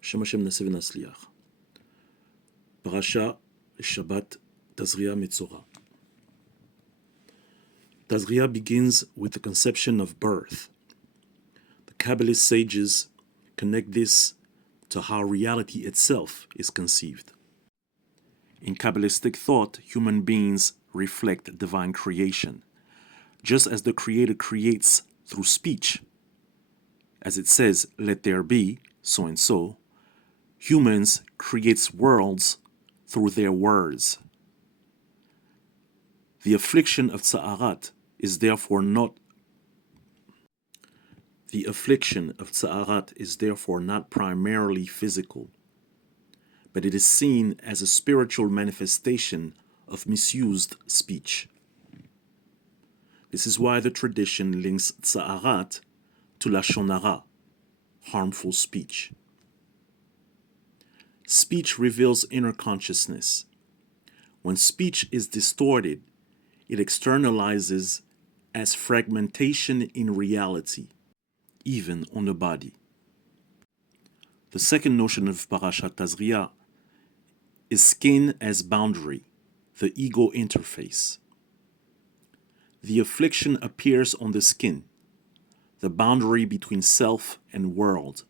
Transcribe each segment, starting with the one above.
Shem Hashem Naseh v'Nasliach. Parasha Shabbat Tazria-Metzora. Tazria begins with the conception of birth. The Kabbalist sages connect this to how reality itself is conceived. In Kabbalistic thought, human beings reflect divine creation, just as the Creator creates through speech. As it says, "Let there be," so and so, humans creates worlds through their words. The affliction of Tza'arat is therefore not primarily physical, but it is seen as a spiritual manifestation of misused speech. This is why the tradition links Tza'arat to Lashon Hara, harmful speech. Speech reveals inner consciousness. When speech is distorted, it externalizes as fragmentation in reality, even on the body. The second notion of Parashat Tazria is skin as boundary, the ego interface. The affliction appears on the skin, the boundary between self and world.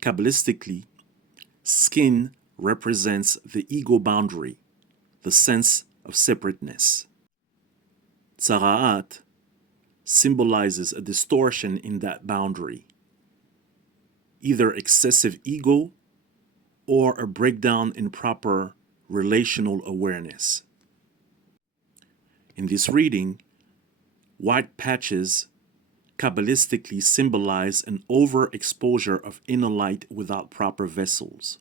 Kabbalistically, skin represents the ego boundary, the sense of separateness. Tzaraat symbolizes a distortion in that boundary, either excessive ego or a breakdown in proper relational awareness. In this reading, white patches Kabbalistically symbolize an overexposure of inner light without proper vessels,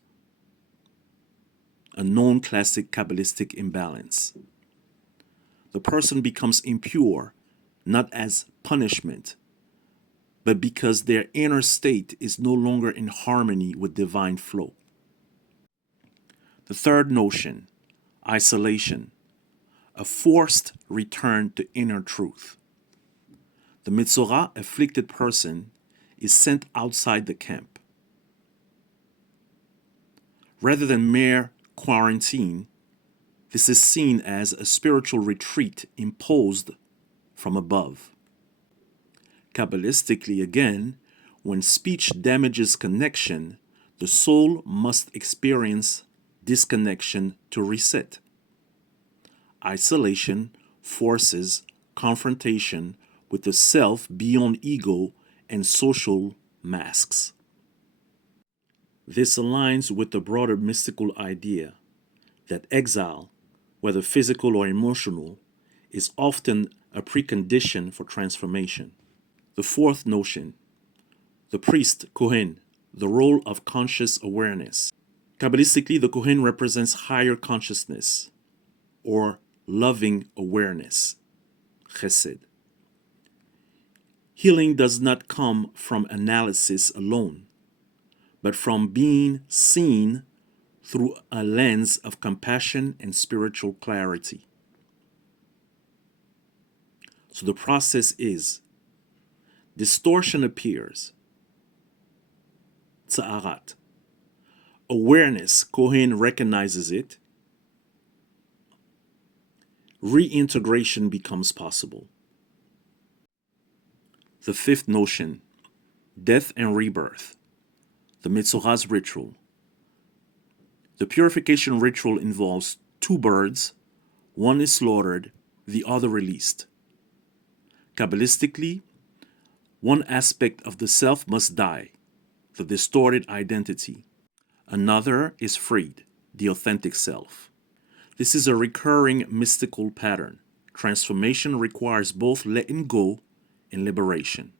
a known classic Kabbalistic imbalance. The person becomes impure not as punishment, but because their inner state is no longer in harmony with divine flow. The third notion, isolation, a forced return to inner truth. The Metzora afflicted person is sent outside the camp. Rather than mere quarantine, this is seen as a spiritual retreat imposed from above. Kabbalistically, again, when speech damages connection, the soul must experience disconnection to reset. Isolation forces confrontation with the self beyond ego and social masks. This aligns with the broader mystical idea that exile, whether physical or emotional, is often a precondition for transformation. The fourth notion, the priest, Kohen, the role of conscious awareness. Kabbalistically, the Kohen represents higher consciousness or loving awareness, chesed. Healing does not come from analysis alone, but from being seen through a lens of compassion and spiritual clarity. So the process is, distortion appears, Tza'arat. Awareness, Kohen recognizes it. Reintegration becomes possible. The fifth notion, death and rebirth, the Metzora's ritual. The purification ritual involves two birds, one is slaughtered, the other released. Kabbalistically, one aspect of the self must die, the distorted identity. Another is freed, the authentic self. This is a recurring mystical pattern. Transformation requires both letting go and liberation.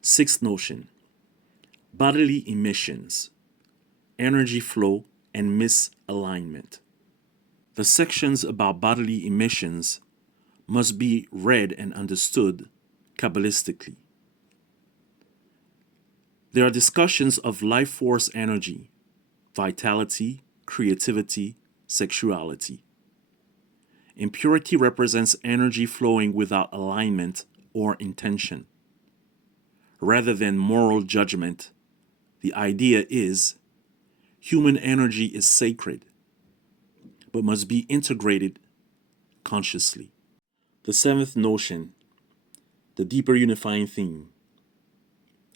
Sixth notion, bodily emissions, energy flow, and misalignment. The sections about bodily emissions must be read and understood Kabbalistically. There are discussions of life force energy, vitality, creativity, sexuality. Impurity represents energy flowing without alignment or intention. Rather than moral judgment, The idea is human energy is sacred, but must be integrated consciously. The seventh notion, the deeper unifying theme,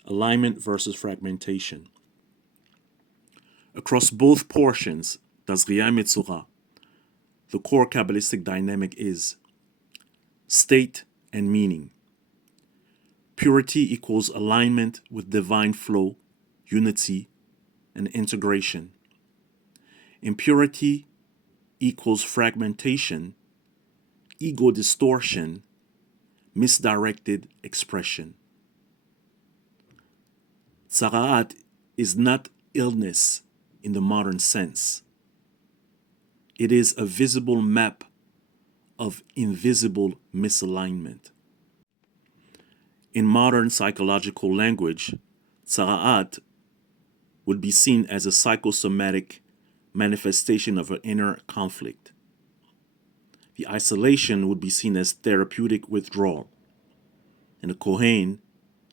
alignment versus fragmentation. Across both portions, Tazria-Metzora, the core Kabbalistic dynamic is state and meaning. Purity equals alignment with divine flow, unity, and integration. Impurity equals fragmentation, ego distortion, misdirected expression. Tzara'at is not illness in the modern sense. It is a visible map of invisible misalignment. In modern psychological language, Tzara'at would be seen as a psychosomatic manifestation of an inner conflict. The isolation would be seen as therapeutic withdrawal, and the Kohen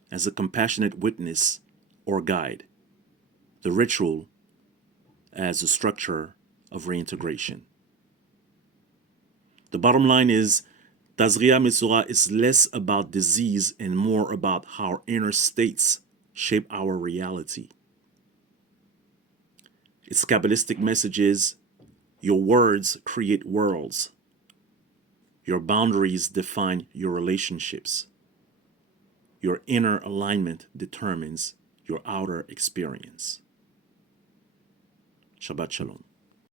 as a compassionate witness or guide, the ritual as a structure of reintegration. The bottom line is, Tazria-Metzora is less about disease and more about how our inner states shape our reality. Its Kabbalistic message is, your words create worlds. Your boundaries define your relationships. Your inner alignment determines your outer experience. Shabbat Shalom.